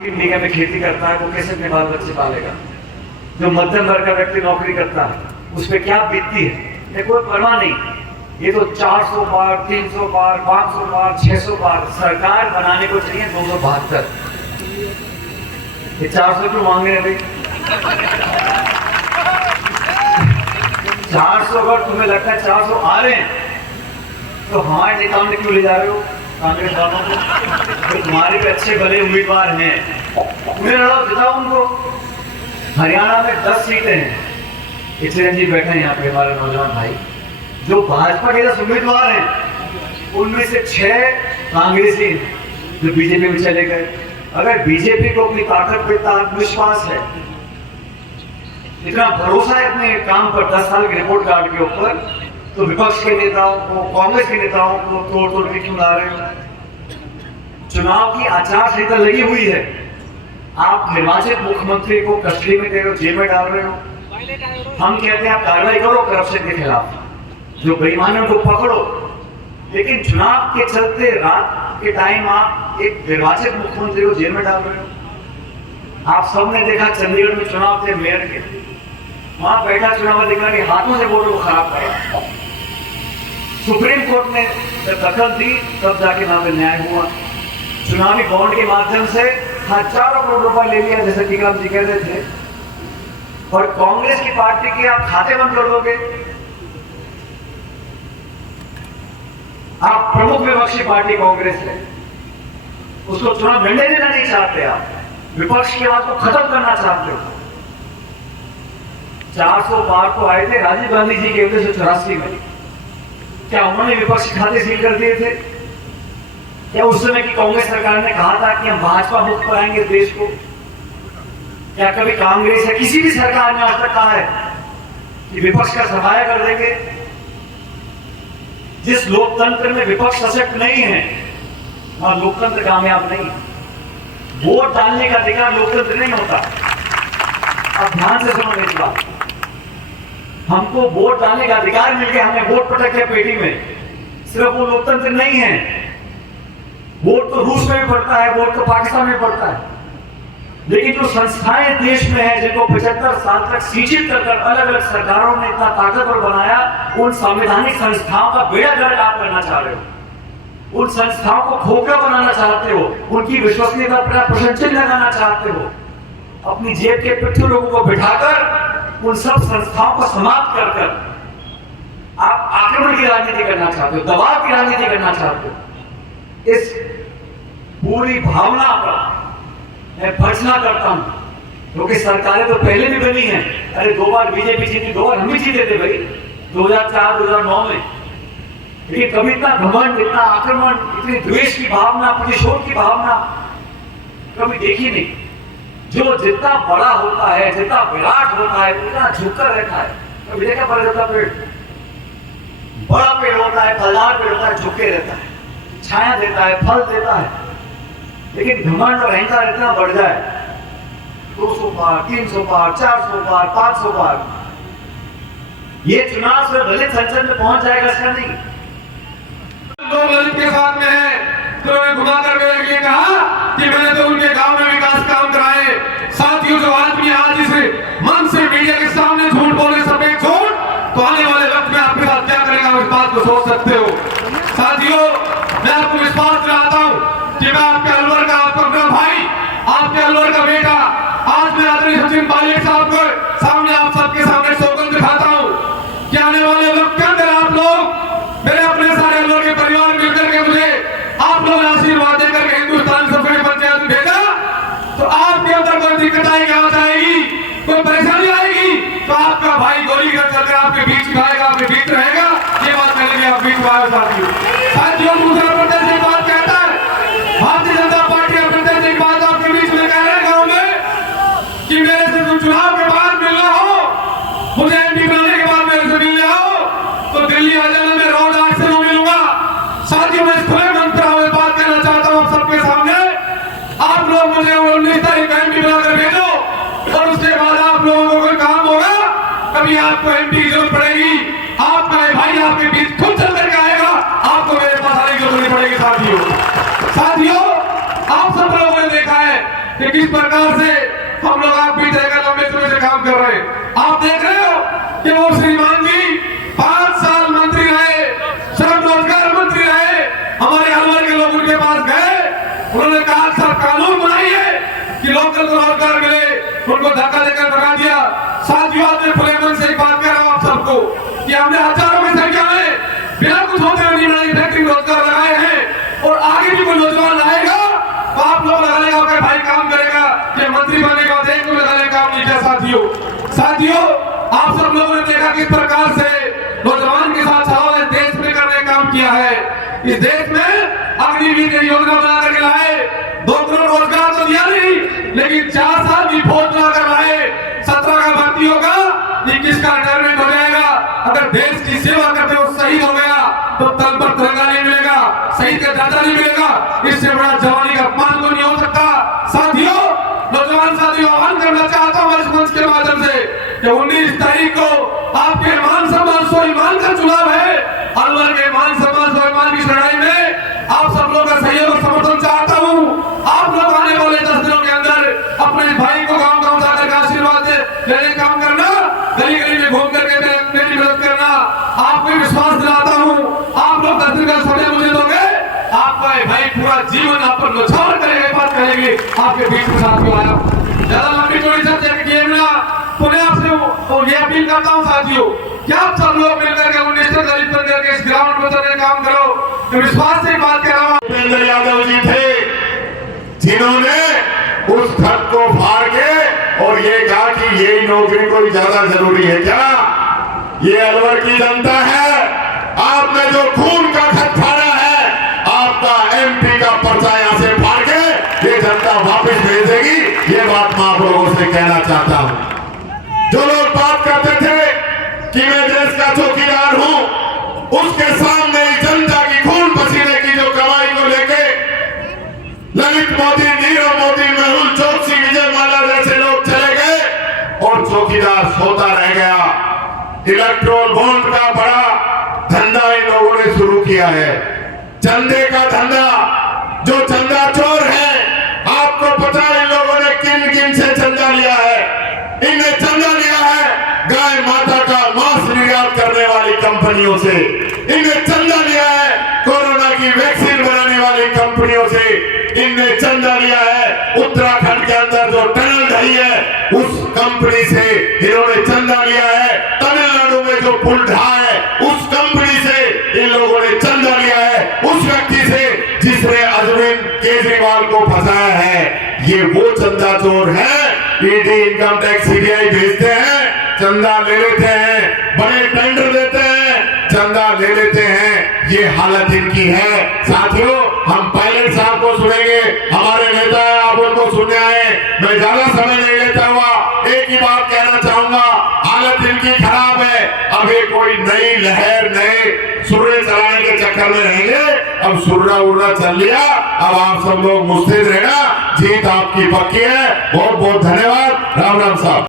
बीघे में खेती करता है वो कैसे अपने बाल बच्चे पालेगा। जो मध्यम वर्ग का व्यक्ति नौकरी करता है उस पर क्या बीतती है कोई परवाह नहीं। ये तो 400 बार 300 बार 500 बार 600 बार सरकार बनाने को चाहिए 272। ये 400 क्यों मांग रहे हैं भाई? 400 अगर तुम्हें लगता है 400 आ रहे हैं तो हमारे नेताओं ने क्यों ले जा रहे हो कांग्रेस वालों को? तो तुम्हारे भी अच्छे भले उम्मीदवार हैं, उन्हें लड़ाओ, जिताओ उनको। हरियाणा में 10 सीटें हैं। चिरंजीव बैठे हैं यहाँ पे हमारे नौजवान भाई, जो भाजपा के 10 उम्मीदवार हैं उनमें से 6 कांग्रेसी जो बीजेपी में चले गए। अगर बीजेपी को अपनी ताकत पे आत्मविश्वास है, इतना भरोसा है अपने काम पर 10 साल के रिपोर्ट कार्ड के ऊपर, तो विपक्ष के नेताओं को, कांग्रेस के नेताओं को तोड़ तोड़ के क्यों ला रहे हो? चुनाव की आचार संहिता लगी हुई है, आप निर्वाचित मुख्यमंत्री को कस्टडी में दे रहे हो, जेल में डाल रहे हो। हम कहते हैं आप कार्रवाई करो करप्शन के खिलाफ, जो बेईमान है उनको पकड़ो, लेकिन चुनाव के चलते रात के टाइम आप एक निर्वाचित मुख्यमंत्री को जेल में डाल रहे हो। आप सबने देखा चंडीगढ़ में चुनाव थे मेयर के, वहां बैठा चुनाव अधिकारी हाथों से वोटों को खराब करा। सुप्रीम कोर्ट ने जब दखल दी तब जाके वहां पर न्याय हुआ। चुनावी बॉन्ड के माध्यम से हजारों करोड़ रुपए ले लिया, जैसे टीकाराम जी कह रहे थे, और कांग्रेस की पार्टी के आप खाते बंद कर दोगे। आप प्रमुख विपक्षी पार्टी कांग्रेस है, उसको चुनाव लड़ने देना नहीं चाहते, आप विपक्ष की आवाज को खत्म करना चाहते हो। 400 पार तो आए थे राजीव गांधी जी के 1984 में, क्या उन्होंने विपक्ष खाते सील कर दिए थे? क्या उस समय की कांग्रेस सरकार ने कहा था कि हम भाजपा मुक्त कराएंगे देश को? क्या कभी कांग्रेस या किसी भी सरकार ने आज तक कहा है कि विपक्ष का सफाया कर देंगे? जिस लोकतंत्र में विपक्ष सशक्त नहीं है वहां लोकतंत्र कामयाब नहीं। वोट डालने का अधिकार लोकतंत्र नहीं होता। अब ध्यान से सुनो मेरी बात, हमको वोट डालने का अधिकार मिल गया, हमने वोट पटक किया पेटी में, सिर्फ वो लोकतंत्र नहीं है। वोट तो रूस में भी पड़ता है, वोट तो पाकिस्तान में पड़ता है, लेकिन जो संस्थाएं देश में है जिनको 75 साल तक सीचित कर अलग अलग सरकारों ने इतना ताकतवर बनाया, उन संवैधानिक संस्थाओं का बेड़ा गर्क आप करना चाह रहे हो, उन संस्थाओं को खोखला बनाना चाहते हो, उनकी विश्वसनीयता पर प्रश्न चिन्ह लगाना चाहते हो। अपनी जेब के पिट्ठू लोगों को बिठाकर उन सब संस्थाओं को समाप्त कर कर आप आक्रमण की राजनीति करना चाहते हो, दबाव की राजनीति करना चाहते हो। इस पूरी भावना पर मैं भर्त्सना करता हूं, क्योंकि सरकारें तो पहले भी बनी हैं। अरे 2 बार बीजेपी जीती, 2 बार हम भी जीते थे भाई, 2004 2009 में, लेकिन कभी इतना घमंड, इतना आक्रमण, इतनी द्वेष की भावना, प्रतिशोध की भावना कभी देखी नहीं। जो जितना बड़ा होता है, जितना विराट होता है, उतना झुककर रहता है। कभी देखा परजता पेड़? बड़ा पेड़ होता है, फलदार पेड़ होता है, झुके रहता है, छाया देता है, फल देता है, लेकिन घमंड और अहंकार इतना बढ़ जाए, 200 पार 300 पार 400 पार 500 पार, ये चुनाव से दलित संसद में पहुंच जाएगा इसका नहीं। दो दलित के साथ में है तो मैं घुमाकर के कहा कि मैंने तो उनके गांव में विकास काम कराए। साथियों, जो आदमी आज इस मन से मीडिया के सामने झूठ बोले, सफेद झूठ, तो आने वाले वक्त में आपके साथ क्या करेगा इस बात को सोच सकते हो। साथियों, मैं आपको विश्वास दिलाता हूं कि मैं आपके अलवर का, आपका अपना भाई, आपके अलवर का बेटा, आज मैं आदरणीय सचिन पायलट साहब को सामने, आप सबके सामने सौगंध दिखाता हूं कि आने वाले वक्त के अंदर आप लोग, मेरे अपने सारे अलवर के परिवार मिलकर के मुझे आप लोग आशीर्वाद देकर के हिंदुस्तान सबसे पंचायत भेजा, तो आपके अंदर कोई दिक्कत आएगी, आ जाएगी, कोई परेशानी आएगी, तो आपका भाई गोली कर चलकर आपके बीच में आएगा, आपके बीच रहेगा। ये बात मैंने भी आप बीच में आया साथियों। साथियों, दूसरा प्रदेश एक बात कहता है, भारतीय जनता पार्टी और प्रदेश एक बात आपके बीच में कह रहे हैं गाँव में कि मेरे से तुम चुनाव के बाद मिलना हो, मुझे एमपी बनाने के बाद मेरे से मिलने आओ तो दिल्ली आ जाना, मैं रोज 8 से 9 मिलूंगा। साथियों, मैं खुले मन पर बात कहना चाहता हूँ आप सबके सामने, आप लोग मुझे 19 तारीख एमपी बनाकर भेजो, और उसके बाद आप लोगों को कोई काम होगा, कभी आपको एमपी की जरूरत पड़ेगी, आपका भाई आपके बीच खुद चल करके आएगा, आपको मेरे पास आने की जरूरत पड़ेगी। साथियों, आप सब लोगों ने देखा है कि किस प्रकार से हम लोग आप भी जगह लंबे समय से काम कर रहे हैं। आप देख रहे हो कि वो श्रीमान जी 5 साल मंत्री रहे, श्रम रोजगार मंत्री रहे, हमारे अलवर के लोग उनके पास गए, उन्होंने कहा सर कानून बनाइए कि लोकल को रोजगार मिले, उनको धक्का देकर भगा दिया। साथियों, आपने खुले मन से एक बात कह रहा हूं आप सबको कि हमने हजारों की संख्या में बिना कुछ होते हुए नहीं फैक्ट्री रोजगार लगाए हैं और आगे भी कोई नौजवान आएगा तो आप लोग लगाने का भाई काम करेगा, ये मंत्री बनने का देख को लगाने का काम नहीं किया। साथियों, आप सब लोगों ने देखा किस प्रकार से नौजवान के साथ छावा इस देश में करने का काम किया है। इस देश में अग्निवीर योजना बना करके लाए, 2 करोड़ रोजगार तो दिया नहीं, लेकिन 4 साल की फौज बना कर लाए। 17 का भर्ती होगा, 21 का रिटायरमेंट हो जाएगा। अगर देश की सेवा करते हुए शहीद हो गया तो तल पर तिरंगा नहीं मिलेगा, शहीद का दर्जा नहीं मिलेगा। इससे बड़ा जवानी का अपमान तो नहीं हो सकता। साथियों, नौजवान साथियों, आह्वान करना चाहता हूं इस मंच के माध्यम से कि 19 तारीख को आपके मान सम्मान स्वाभिमान का चुनाव है। अलवर के मान सम्मान स्वाभिमान की लड़ाई में आप सब लोगों का सहयोग और समर्थन चाहता हूं। आप लोग आने वाले 10 दिनों के अंदर अपने भाई को गांव-गांव जाकर आशीर्वाद लेने काम करना, गली-गली में घूम करके मेरी मदद करना। आपको विश्वास दिलाता हूं, आप लोग 10 दिन का समय मुझे दोगे, आपका भाई पूरा जीवन आप पर न्यौछावर करेगा, बात करेंगे आपके बीच में। साथियों, आया ज्यादा लंबी चौड़ी चर्चा किए बिना पुनः आपसे ये अपील करता हूं साथियों, क्या आप सब लोग मिलकर के 19 दलित बन करके इस ग्राउंड में उतरने काम करो। तो विश्वास से बात कर रहा हूं। भूपेंद्र यादव जी थे जिन्होंने उस खत को फाड़ के और ये कहा कि ये नौकरी कोई ज्यादा जरूरी है क्या? ये अलवर की जनता है, आपने जो खून का खत फाड़ा है, आपका एमपी का पर्चा यहां से फाड़ के ये जनता वापस भेजेगी। ये बात मैं आप लोगों से कहना चाहता हूं। जो लोग बात करते थे कि मैं देश का चौकीदार हूं, उसके सामने जनता की खून पसीने की जो कमाई को लेके ललित मोदी, नीरव मोदी, मेहुल चोकसी, विजय माल्या जैसे लोग चले गए और चौकीदार सोता रह गया। इलेक्ट्रोल बॉन्ड का बड़ा धंधा इन लोगों ने शुरू किया है, चंदे का धंधा। जो चंदा चोर है, आपको पता है इन लोगों ने किन किन से चंदा लिया है। इनने चंदा लिया है गाय माता का मांस निर्यात करने वाली कंपनियों से, इनने चंदा लिया है कोरोना की वैक्सीन बनाने वाली कंपनियों से, इनने चंदा लिया है उत्तराखंड के अंदर जो टनल ढही है उस कंपनी से, इन्होंने चंदा लिया है तमिलनाडु में जो पुल ढहा है उस कंपनी से, इन लोगों ने चंदा लिया है उस व्यक्ति से जिसने अरविंद केजरीवाल को फंसाया है। ये वो चंदा चोर है। ईडी, इनकम टैक्स, सीबीआई भेजते हैं, चंदा ले लेते हैं, बड़े टेंडर देते हैं, चंदा ले लेते हैं। ये हालत इनकी है। साथियों, हम पायलट साहब को सुनेंगे, हमारे नेता है, आप उनको सुनने आए। मैं ज्यादा समय नहीं लेता हुआ एक ही बात कहना चाहूंगा, हालत इनकी खराब है। अब ये कोई नई लहर, नए सुर्रे चलाने के चक्कर में रहेंगे। अब सुर्रा उर्रा चल लिया, अब आप सब लोग मुस्तैद रहना, जीत आपकी पक्की है। बहुत बहुत धन्यवाद। राम राम साहब।